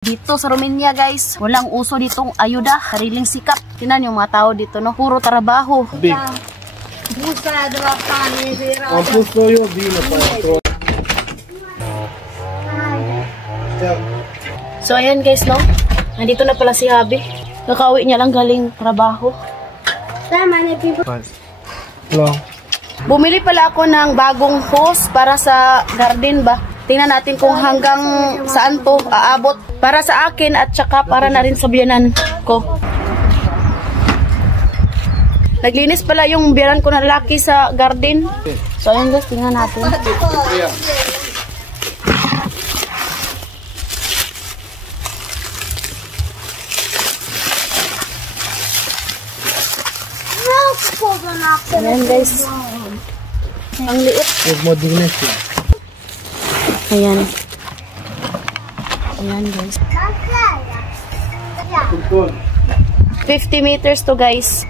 Dito sa Romania guys, walang uso ditong ayuda, sariling sikap. Tingnan yung mga tao dito, no? Puro trabaho. So ayan guys, no? Nandito na pala si Habi. Kakauwi niya lang galing trabaho. Bumili pala ako ng bagong hose para sa garden ba. Tingnan natin kung hanggang saan to aabot. Para sa akin at saka para na rin sa biyanan ko. Naglinis pala yung biyanan ko na lalaki sa garden. So ayun guys, tingnan natin. Ayan guys. Ang liit. Ayan. Ayan guys. 50 meters to guys.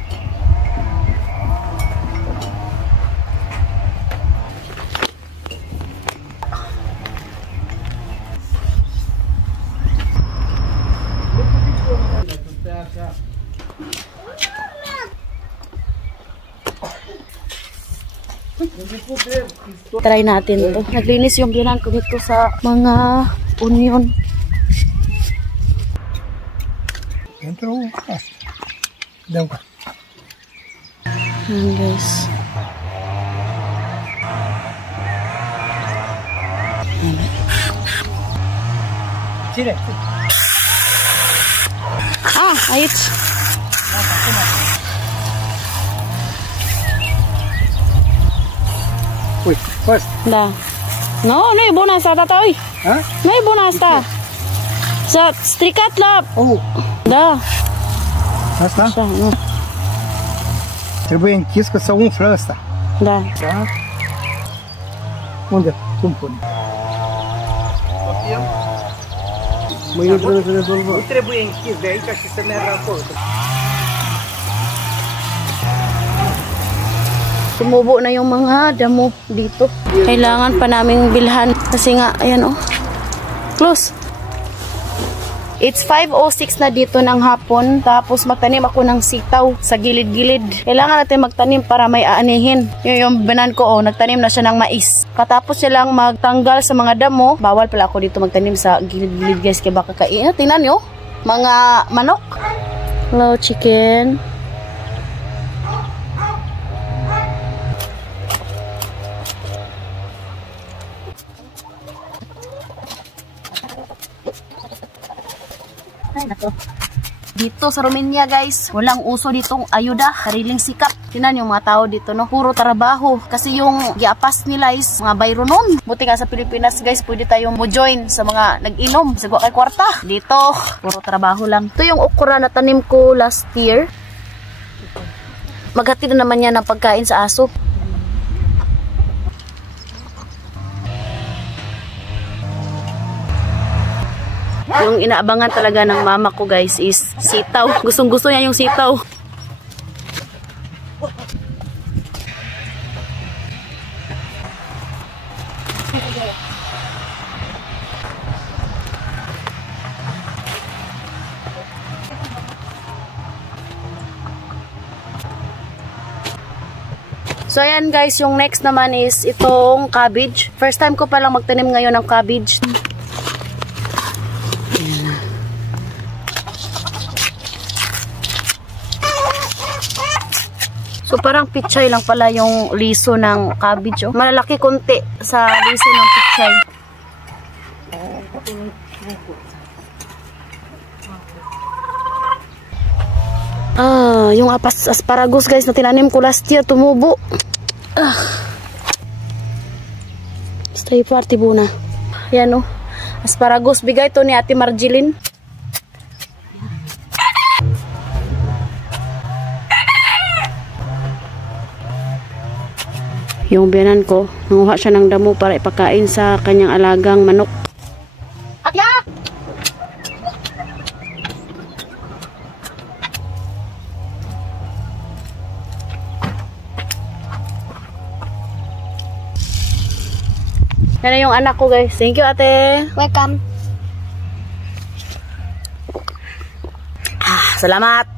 Try natin to. Naglinis yung biyanan ko dito sa mga onion. Entrou. Deu. Ayan guys. Tira. Ayos. Uy, first. Da. No, no ibu nasta tatoy. Ha? No ibu nasta. Sa strikat lap. Oh. Da. Asta? Sa, no. Trebuie închis că se umflă ăsta. Da. Da? Unde? Cum pune? Mâine trebuie să rezolvăm. Nu trebuie închis de aici și să meargă acolo. Tumubo na yung mga damo dito. Kailangan pa naming bilhan kasi nga, ayan oh. Close. It's 5:06 na dito ng hapon. Tapos magtanim ako ng sitaw sa gilid-gilid. Kailangan natin magtanim para may aanihin. Yung banan ko, oh, nagtanim na siya ng mais. Katapos siya lang magtanggal sa mga damo. Bawal pala ako dito magtanim sa gilid-gilid guys. Kaya baka kain. Tingnan nyo, mga manok. Hello, chicken. Dito sa Romania guys, walang uso ditong ayuda, sariling sikap. Tingnan yung mga tao dito, no? Puro trabaho. Kasi yung giapas nila is mga bayro nun. Buti nga sa Pilipinas guys, pwede tayong mo-join sa mga nag-inom. Sigwa kay kwarta. Dito, puro trabaho lang. Ito yung okra na tanim ko last year. Maghatid na naman yan ng pagkain sa aso. Yung inaabangan talaga ng mama ko guys is sitaw. Gustong-gusto niya yung sitaw. So ayan guys, yung next naman is itong cabbage. First time ko palang magtanim ngayon ng cabbage. So parang pichay lang pala yung liso ng cabbage. Oh. Malalaki konti sa liso ng pichay. Yung asparagus guys na tinanim ko last year tumubo. Stay party buna. Yan oh. Asparagus bigay to ni Ate Marjeline. Yung biyanan ko, nanguha siya ng damo para ipakain sa kanyang alagang manok. Atya! Yan na yung anak ko guys. Thank you ate. Welcome. Salamat.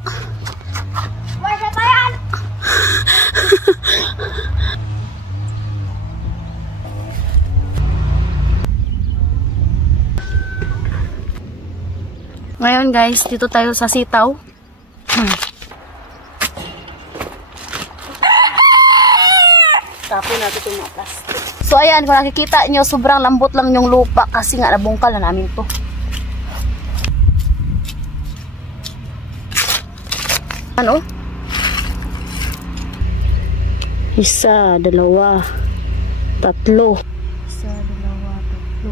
Ngayon guys, dito tayo sa sitaw. Tapon natin itong mga plastic. So ayan, kung nakikita nyo, sobrang lambot lang yung lupa kasi nga nabungkal na namin to. Ano? Isa, dalawa, tatlo. Isa, dalawa, tatlo.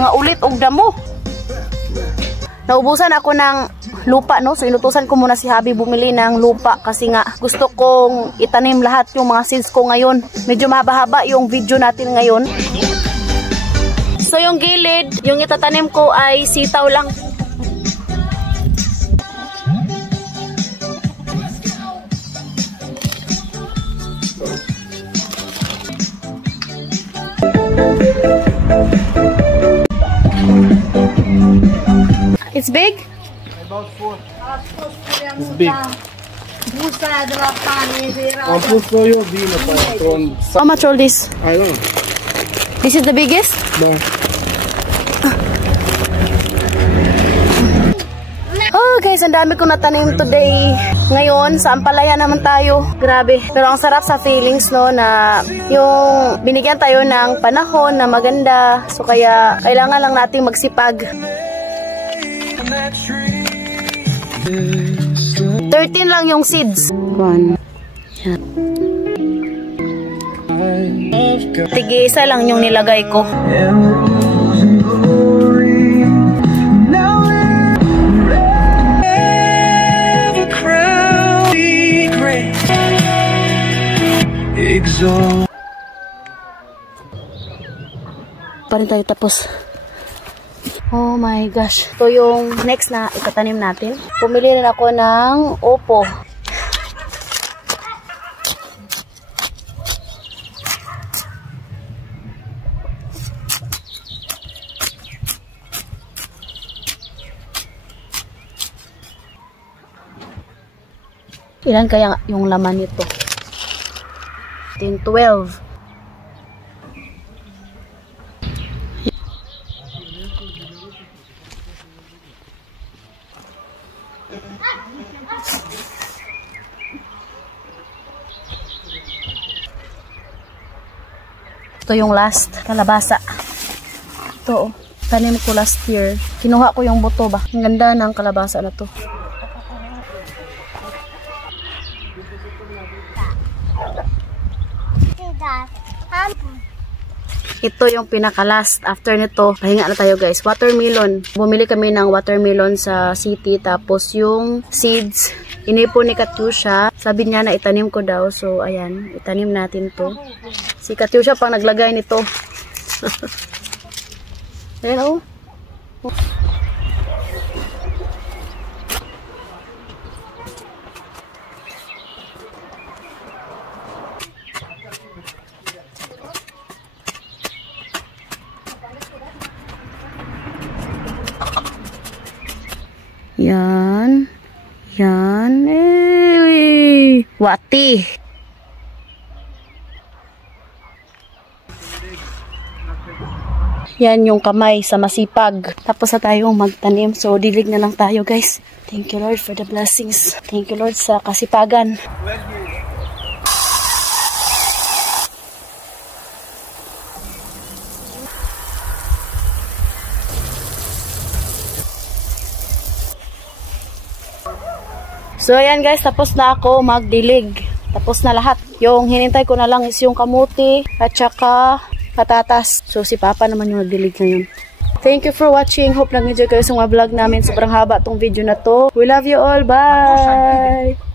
Mga ulit og damo. Naubusan ako ng lupa, no? So inutusan ko muna si Habi bumili ng lupa kasi nga gusto kong itanim lahat yung mga seeds ko ngayon. Medyo mahaba-haba yung video natin ngayon. So yung gilid, yung itatanim ko ay sitaw lang. It's big? About 4. It's big. How much all this? I don't know. This is the biggest? No. Oh guys, ang dami kong natanim today. Ngayon, sa Ampalaya naman tayo. Grabe. Pero ang sarap sa feelings, no, na yung binigyan tayo ng panahon na maganda. So kaya kailangan lang nating magsipag. 13 lang yung seeds. 1. Tig-isa lang yung nilagay ko. Pa rin tayo tapos. Oh my gosh. Ito yung next na itatanim natin. Pumili rin ako ng opo. Ilan kaya yung laman nito? 12. Ito yung last kalabasa. Ito, tanim ko last year. Kinuha ko yung buto ba. Ang ganda ng kalabasa na to. Ito yung pinaka-last. After nito, pahinga na tayo guys. Watermelon. Bumili kami ng watermelon sa city. Tapos yung seeds, inipon ni Katyusha. Sabi niya na itanim ko daw. So, ayan. Itanim natin to. Si Katyusha pang naglagay nito. Ayan, oh. Yan. Yan. Eh. Wati. Yan yung kamay sa masipag. Tapos na tayong magtanim. So, dilig na lang tayo guys. Thank you Lord for the blessings. Thank you Lord sa kasipagan. So, ayan guys, tapos na ako magdilig. Tapos na lahat. Yung hinintay ko na lang is yung kamuti at saka patatas. So, si Papa naman yung magdilig ngayon. Thank you for watching. Hope nag-enjoy kayo sa mga vlog namin. Sobrang haba tong video na to. We love you all. Bye!